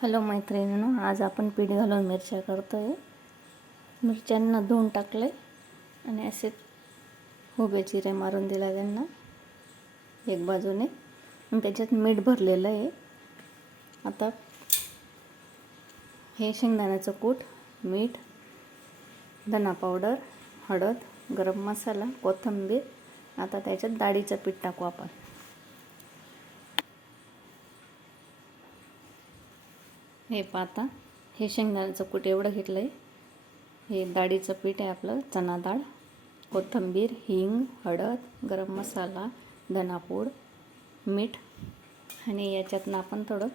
Hello मैत्रिणींनो, आज आपण पीठ घालून मिरच्या करतोय. मिरच्यांना धुवून टाकले आणि असे उभे चिरे मारून दिला त्यांना एक बाजूने आणि त्याच्यात मीठ भरलेलं आहे. आता हे शेंगदाण्याचं कूट, मीठ, धना पावडर, हळद, गरम मसाला, कोथिंबीर. आता त्याच्यात डाळीचं पीठ टाकू आपण. हे पाहता, हे शेंगदाण्याचं कूट एवढं घेतलं आहे. हे डाळीचं पीठ आहे आपलं, चणा डाळ, कोथिंबीर, हिंग, हळद, गरम मसाला, धनापूड, मीठ आणि याच्यातनं आपण थोडं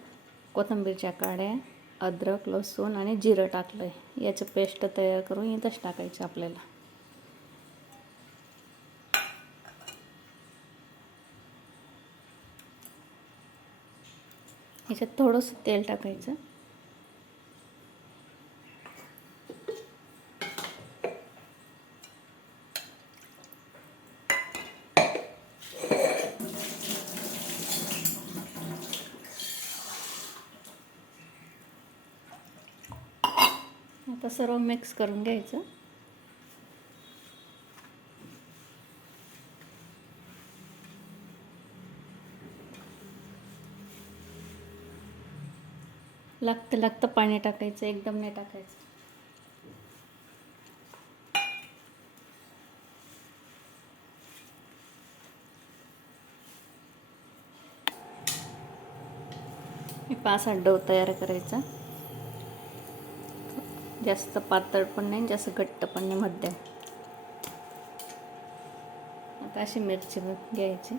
कोथिंबीरच्या काड्या, अद्रक, लसूण आणि जिरं टाकलं आहे. याचं पेस्ट तयार करून इथंच टाकायचं आपल्याला. याच्यात थोडंसं तेल टाकायचं. आता सर्व मिक्स करून घ्यायचं. लागतं पाणी टाकायचं, एकदम नाही टाकायचं. हे असा डो तयार करायचा. जास्त पातळ पण नाही, जास्त घट्ट पण नाही, मध्यम. आता अशी मिरची घ्यायची.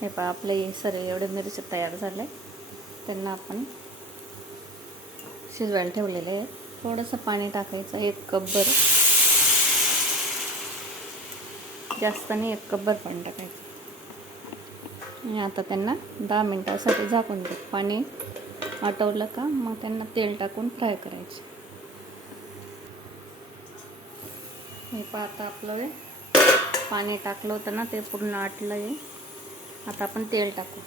हे पहा, आपले सर्व एवढे मिरची तयार झाले. त्यांना आपण शिजवायला ठेवलेले आहे. थोडंसं पाणी टाकायचं, 1 कपभर, जास्त नाही, 1 कपभर पाणी टाकायचं. आणि आता त्यांना 10 मिनिटासाठी झाकून द्या. पाणी आटवलं का मग त्यांना तेल टाकून फ्राय करायचे. हे पहा, आता आपलं पाणी टाकलं होतं ना, ते पूर्ण आटलं आहे. आता आपण तेल टाकू.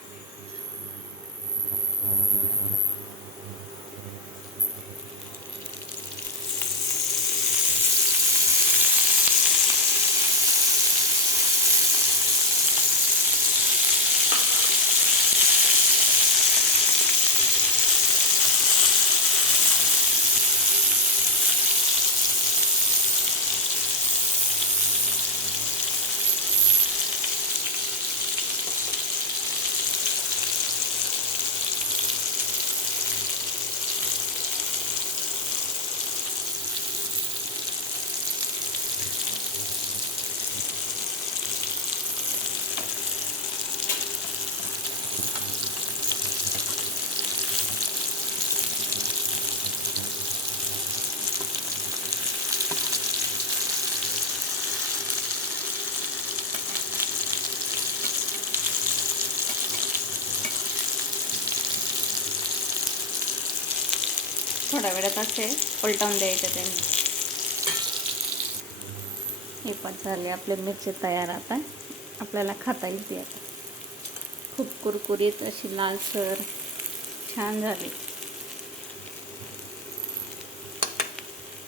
थोड्या वेळात असे पलटवून द्यायचे त्यांनी. हे पण झाले आपले मिरची तयार. आता आपल्याला खाता येते. आता खूप कुरकुरीत अशी लालसर छान झाली.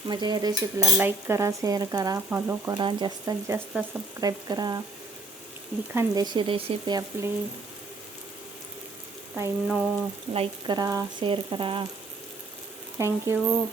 माझ्या या रेसिपीला लाईक करा, शेअर करा, फॉलो करा, जास्तीत जास्त सबस्क्राईब करा. ही खानदेशी रेसिपी आपली. ताईंनो, लाईक करा, शेअर करा. थँक्यू.